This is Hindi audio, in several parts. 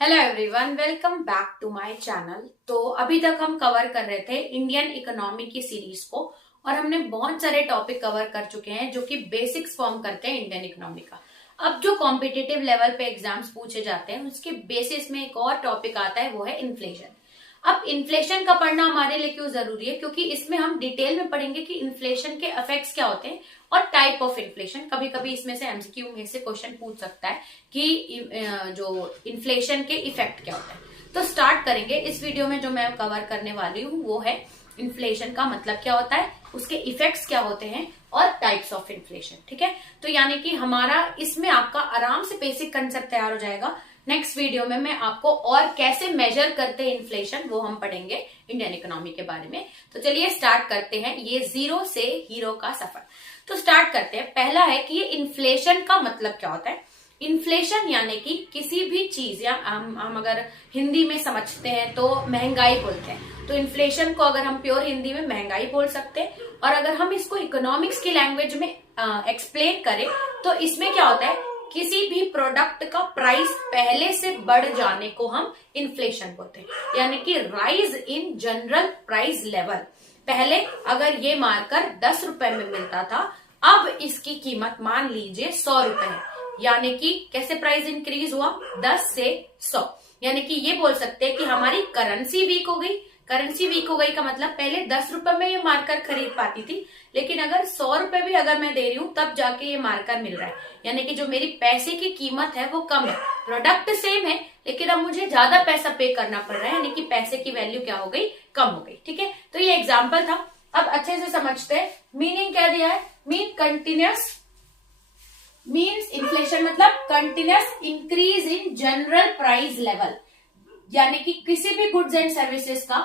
Hello everyone, welcome back to my channel. तो अभी तक हम कवर कर रहे थे इंडियन इकोनॉमी की सीरीज को और हमने बहुत सारे टॉपिक कवर कर चुके हैं जो कि बेसिक्स फॉर्म करते हैं इंडियन इकोनॉमी का। अब जो कॉम्पिटिटिव लेवल पे एग्जाम्स पूछे जाते हैं उसके बेसिस में एक और टॉपिक आता है, वो है इन्फ्लेशन। अब इन्फ्लेशन का पढ़ना हमारे लिए क्यों जरूरी है? क्योंकि इसमें हम डिटेल में पढ़ेंगे कि इन्फ्लेशन के इफेक्ट्स क्या होते हैं और टाइप ऑफ इन्फ्लेशन। कभी कभी इसमें से एमसीक्यू में से क्वेश्चन पूछ सकता है कि जो इन्फ्लेशन के इफेक्ट क्या होते हैं। तो स्टार्ट करेंगे। इस वीडियो में जो मैं कवर करने वाली हूँ वो है इन्फ्लेशन का मतलब क्या होता है, उसके इफेक्ट्स क्या होते हैं और टाइप्स ऑफ इन्फ्लेशन। ठीक है, तो यानी कि हमारा इसमें आपका आराम से बेसिक कंसेप्ट तैयार हो जाएगा। नेक्स्ट वीडियो में मैं आपको और कैसे मेजर करते हैं इन्फ्लेशन वो हम पढ़ेंगे इंडियन इकोनॉमी के बारे में। तो चलिए स्टार्ट करते हैं ये जीरो से हीरो का सफर। तो स्टार्ट करते हैं। पहला है कि ये इन्फ्लेशन का मतलब क्या होता है। इन्फ्लेशन यानी कि किसी भी चीज, या हम अगर हिंदी में समझते हैं तो महंगाई बोलते हैं। तो इन्फ्लेशन को अगर हम प्योर हिंदी में महंगाई बोल सकते हैं, और अगर हम इसको इकोनॉमिक्स की लैंग्वेज में एक्सप्लेन करें तो इसमें क्या होता है, किसी भी प्रोडक्ट का प्राइस पहले से बढ़ जाने को हम इन्फ्लेशन बोलते हैं। यानी कि rise in general price level. पहले अगर ये मार्कर 10 रुपए में मिलता था, अब इसकी कीमत मान लीजिए 100 रुपए है। यानी कि कैसे प्राइस इंक्रीज हुआ, 10 से 100। यानी कि ये बोल सकते हैं कि हमारी करेंसी वीक हो गई। करेंसी वीक हो गई का मतलब पहले 10 रुपए में ये मार्कर खरीद पाती थी, लेकिन अगर 100 रुपए भी अगर मैं दे रही हूं तब जाके ये मार्कर मिल रहा है। यानी कि जो मेरी पैसे की कीमत है वो कम है। प्रोडक्ट सेम है लेकिन अब मुझे ज्यादा पैसा पे करना पड़ रहा है, यानी कि पैसे की वैल्यू क्या हो गई, कम हो गई। ठीक है, तो ये एग्जाम्पल था। अब अच्छे से समझते हैं। मीनिंग क्या दिया है, मीन कंटिन्यूस, मीन्स इन्फ्लेशन मतलब continuous increase in general price level. यानी कि किसी भी गुड्स एंड सर्विसेज का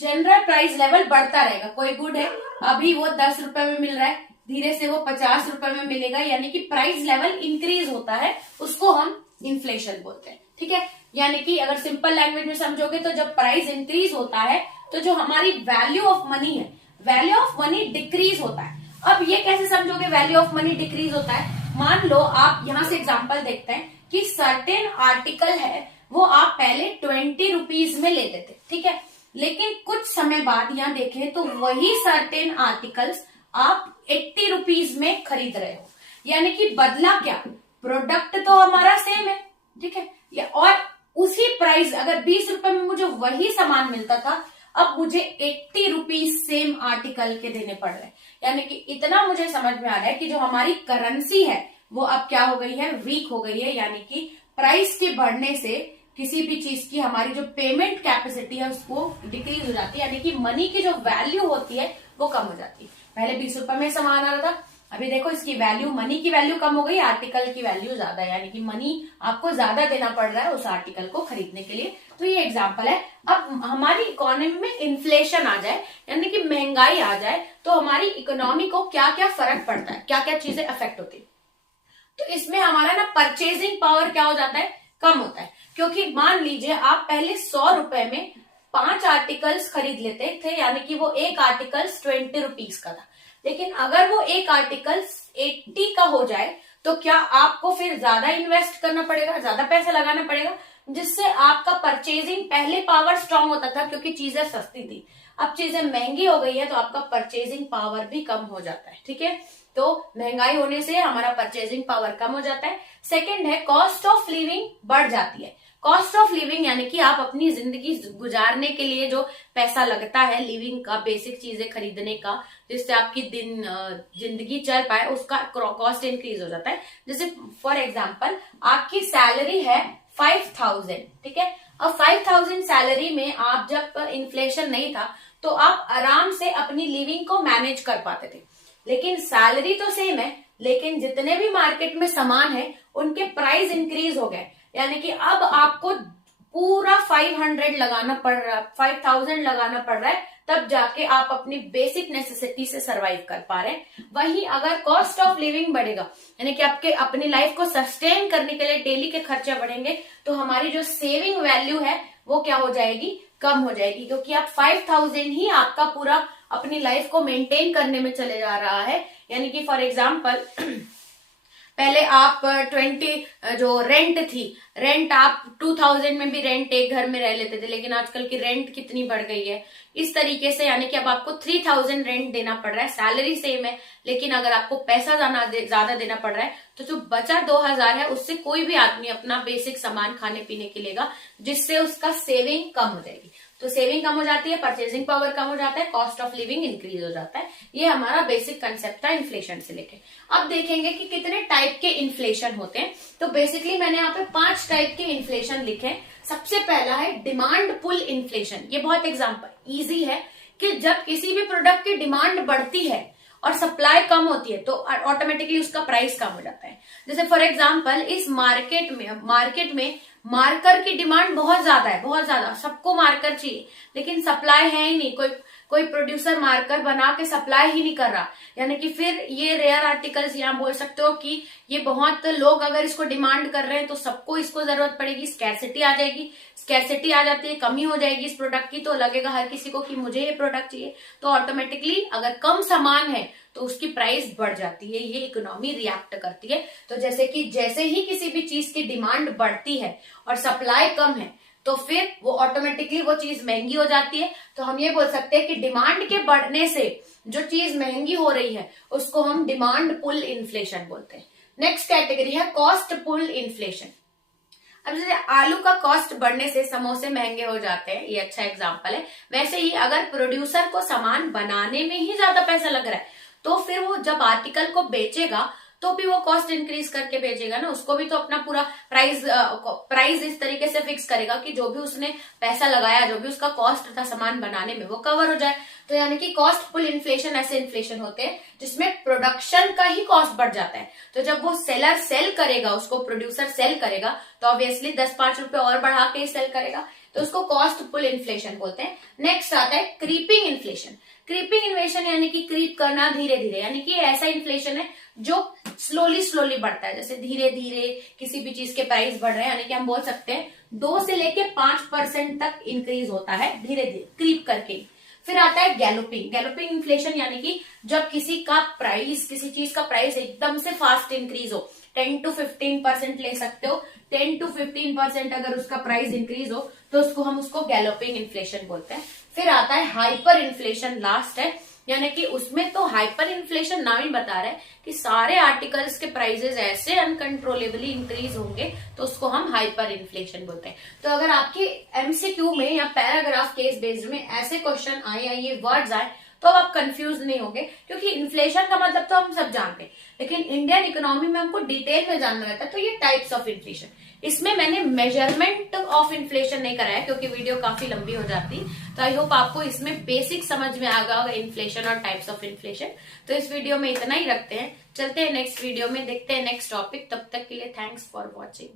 जनरल प्राइस लेवल बढ़ता रहेगा। कोई गुड है, अभी वो 10 रुपए में मिल रहा है, धीरे से वो 50 रुपए में मिलेगा, यानी कि प्राइस लेवल इंक्रीज होता है, उसको हम इन्फ्लेशन बोलते हैं। ठीक है, यानी कि अगर सिंपल लैंग्वेज में समझोगे तो जब प्राइस इंक्रीज होता है तो जो हमारी वैल्यू ऑफ मनी है, वैल्यू ऑफ मनी डिक्रीज होता है। अब ये कैसे समझोगे वैल्यू ऑफ मनी डिक्रीज होता है? मान लो आप यहां से एग्जाम्पल देखते हैं कि सर्टेन आर्टिकल है, वो आप पहले 20 रुपीज में लेते थे। ठीक है, लेकिन कुछ समय बाद यहाँ देखें तो वही सर्टेन आर्टिकल्स आप 80 रुपीज में खरीद रहे हो। यानी कि बदला क्या, प्रोडक्ट तो हमारा सेम है। ठीक है, और उसी प्राइस, अगर 20 रुपए में मुझे वही सामान मिलता था, अब मुझे 80 रुपीज सेम आर्टिकल के देने पड़ रहे हैं। यानी कि इतना मुझे समझ में आ रहा है कि जो हमारी करेंसी है वो अब क्या हो गई है, वीक हो गई है। यानी कि प्राइस के बढ़ने से किसी भी चीज की हमारी जो पेमेंट कैपेसिटी है उसको डिक्रीज हो जाती है। यानी कि मनी की जो वैल्यू होती है वो कम हो जाती है। पहले 20 रुपए में सामान आ रहा था, अभी देखो इसकी वैल्यू, मनी की वैल्यू कम हो गई, आर्टिकल की वैल्यू ज्यादा है। यानी कि मनी आपको ज्यादा देना पड़ रहा है उस आर्टिकल को खरीदने के लिए। तो ये एग्जाम्पल है। अब हमारी इकोनॉमी में इन्फ्लेशन आ जाए, यानी कि महंगाई आ जाए, तो हमारी इकोनॉमी को क्या क्या फर्क पड़ता है, क्या क्या चीजें अफेक्ट होती है। तो इसमें हमारा ना परचेजिंग पावर क्या हो जाता है, कम होता है। क्योंकि मान लीजिए आप पहले 100 रुपए में 5 आर्टिकल्स खरीद लेते थे, यानी कि वो एक आर्टिकल्स 20 रुपीज का था। लेकिन अगर वो एक आर्टिकल्स 80 का हो जाए तो क्या आपको फिर ज्यादा इन्वेस्ट करना पड़ेगा, ज्यादा पैसा लगाना पड़ेगा, जिससे आपका परचेजिंग, पहले पावर स्ट्रांग होता था क्योंकि चीजें सस्ती थी, अब चीजें महंगी हो गई है तो आपका परचेजिंग पावर भी कम हो जाता है। ठीक है, तो महंगाई होने से हमारा परचेजिंग पावर कम हो जाता है। सेकंड है कॉस्ट ऑफ लिविंग बढ़ जाती है। कॉस्ट ऑफ लिविंग यानी कि आप अपनी जिंदगी गुजारने के लिए जो पैसा लगता है लिविंग का, बेसिक चीजें खरीदने का, जिससे आपकी जिंदगी चल पाए, उसका कॉस्ट इंक्रीज हो जाता है। जैसे फॉर एग्जाम्पल आपकी सैलरी है 5000, ठीक है, अब 5000 सैलरी में आप, जब इन्फ्लेशन नहीं था तो आप आराम से अपनी लिविंग को मैनेज कर पाते थे। लेकिन सैलरी तो सेम है, लेकिन जितने भी मार्केट में सामान है उनके प्राइस इंक्रीज हो गए। यानी कि अब आपको पूरा 500 लगाना पड़ रहा है, 5000 लगाना पड़ रहा है, तब जाके आप अपनी बेसिक नेसेसिटी से सरवाइव कर पा रहे हैं। वहीं अगर कॉस्ट ऑफ लिविंग बढ़ेगा, यानी कि आपके अपनी लाइफ को सस्टेन करने के लिए डेली के खर्चे बढ़ेंगे, तो हमारी जो सेविंग वैल्यू है वो क्या हो जाएगी, कम हो जाएगी। क्योंकि आप 5000 ही आपका पूरा अपनी लाइफ को मेंटेन करने में चले जा रहा है। यानी कि फॉर एग्जाम्पल पहले आप 20 जो रेंट थी, रेंट आप 2000 में भी रेंट एक घर में रह लेते थे, लेकिन आजकल की रेंट कितनी बढ़ गई है। इस तरीके से यानी कि अब आपको 3000 रेंट देना पड़ रहा है, सैलरी सेम है, लेकिन अगर आपको पैसा ज्यादा देना पड़ रहा है तो जो बचा 2000 है उससे कोई भी आदमी अपना बेसिक सामान खाने पीने के लेगा, जिससे उसका सेविंग कम हो जाएगी। तो सेविंग कम हो जाती है, परचेजिंग पावर कम हो जाता है, कॉस्ट ऑफ लिविंग इंक्रीज हो जाता है। ये हमारा बेसिक कंसेप्ट था इन्फ्लेशन से लेके। अब देखेंगे कि कितने टाइप के इन्फ्लेशन होते हैं। तो बेसिकली मैंने यहाँ पे 5 टाइप के इन्फ्लेशन लिखे। सबसे पहला है डिमांड पुल इन्फ्लेशन। ये बहुत एग्जाम्पल ईजी है कि जब किसी भी प्रोडक्ट की डिमांड बढ़ती है और सप्लाई कम होती है तो ऑटोमेटिकली उसका प्राइस कम हो जाता है। जैसे फॉर एग्जांपल इस मार्केट में मार्कर की डिमांड बहुत ज्यादा है, बहुत ज्यादा, सबको मार्कर चाहिए, लेकिन सप्लाई है ही नहीं, कोई प्रोड्यूसर मार्कर बना के सप्लाई ही नहीं कर रहा। यानी कि फिर ये रेयर आर्टिकल्स, यहाँ बोल सकते हो कि ये बहुत लोग अगर इसको डिमांड कर रहे हैं तो सबको इसको जरूरत पड़ेगी, स्कैरसिटी आ जाएगी। स्कैरसिटी आ जाती है, कमी हो जाएगी इस प्रोडक्ट की, तो लगेगा हर किसी को कि मुझे ये प्रोडक्ट चाहिए। तो ऑटोमेटिकली अगर कम सामान है तो उसकी प्राइस बढ़ जाती है, ये इकोनॉमी रिएक्ट करती है। तो जैसे ही किसी भी चीज की डिमांड बढ़ती है और सप्लाई कम है तो फिर वो ऑटोमेटिकली वो चीज महंगी हो जाती है। तो हम ये बोल सकते हैं कि डिमांड के बढ़ने से जो चीज महंगी हो रही है उसको हम डिमांड पुल इन्फ्लेशन बोलते हैं। नेक्स्ट कैटेगरी है कॉस्ट पुल इन्फ्लेशन। अब जैसे आलू का कॉस्ट बढ़ने से समोसे महंगे हो जाते हैं, ये अच्छा एग्जांपल है। वैसे ही अगर प्रोड्यूसर को सामान बनाने में ही ज्यादा पैसा लग रहा है तो फिर वो जब आर्टिकल को बेचेगा तो भी वो कॉस्ट इंक्रीज करके बेचेगा ना, उसको भी तो अपना पूरा प्राइस इस तरीके से फिक्स करेगा कि जो भी उसने पैसा लगाया, जो भी उसका कॉस्ट था सामान बनाने में, वो कवर हो जाए। तो यानी कि कॉस्ट पुल इन्फ्लेशन ऐसे इन्फ्लेशन होते हैं जिसमें प्रोडक्शन का ही कॉस्ट बढ़ जाता है। तो जब वो सेलर सेल करेगा, उसको प्रोड्यूसर सेल करेगा तो ऑब्वियसली 10-5 रुपए और बढ़ा के ही सेल करेगा, तो उसको कॉस्ट पुल इन्फ्लेशन बोलते हैं। नेक्स्ट आता है क्रीपिंग इन्फ्लेशन। क्रीपिंग इन्फ्लेशन यानी कि क्रीप करना धीरे धीरे, यानी कि ऐसा इन्फ्लेशन है जो स्लोली बढ़ता है। जैसे धीरे धीरे किसी भी चीज के प्राइस बढ़ रहे हैं, यानी कि हम बोल सकते हैं 2 से लेके 5% तक इंक्रीज होता है धीरे धीरे क्रीप करके। फिर आता है गैलोपिंग इन्फ्लेशन, यानी कि जब किसी चीज का प्राइस एकदम से फास्ट इंक्रीज हो, 10 to 15% ले सकते हो। 10 to 15% अगर उसका प्राइस इंक्रीज हो तो उसको गैलोपिंग इन्फ्लेशन बोलते हैं। फिर आता है हाइपर इन्फ्लेशन, लास्ट है, यानी कि उसमें तो हाइपर इन्फ्लेशन नाम ही बता रहा है कि सारे आर्टिकल्स के प्राइसेस ऐसे अनकंट्रोलेबली इंक्रीज होंगे, तो उसको हम हाइपर इन्फ्लेशन बोलते हैं। तो अगर आपके एमसीक्यू में या पैराग्राफ केस बेस्ड में ऐसे क्वेश्चन आए या ये वर्ड्स आए तो आप कंफ्यूज नहीं होंगे, क्योंकि इन्फ्लेशन का मतलब तो हम सब जानते हैं, लेकिन इंडियन इकोनॉमी में हमको डिटेल में जानना रहता है। तो ये टाइप्स ऑफ इन्फ्लेशन, इसमें मैंने मेजरमेंट ऑफ इन्फ्लेशन नहीं कराया क्योंकि वीडियो काफी लंबी हो जाती। तो आई होप आपको इसमें बेसिक समझ में आ गया होगा इन्फ्लेशन और टाइप्स ऑफ इन्फ्लेशन। तो इस वीडियो में इतना ही रखते हैं, चलते हैं नेक्स्ट वीडियो में, देखते हैं नेक्स्ट टॉपिक। तब तक के लिए थैंक्स फॉर वॉचिंग।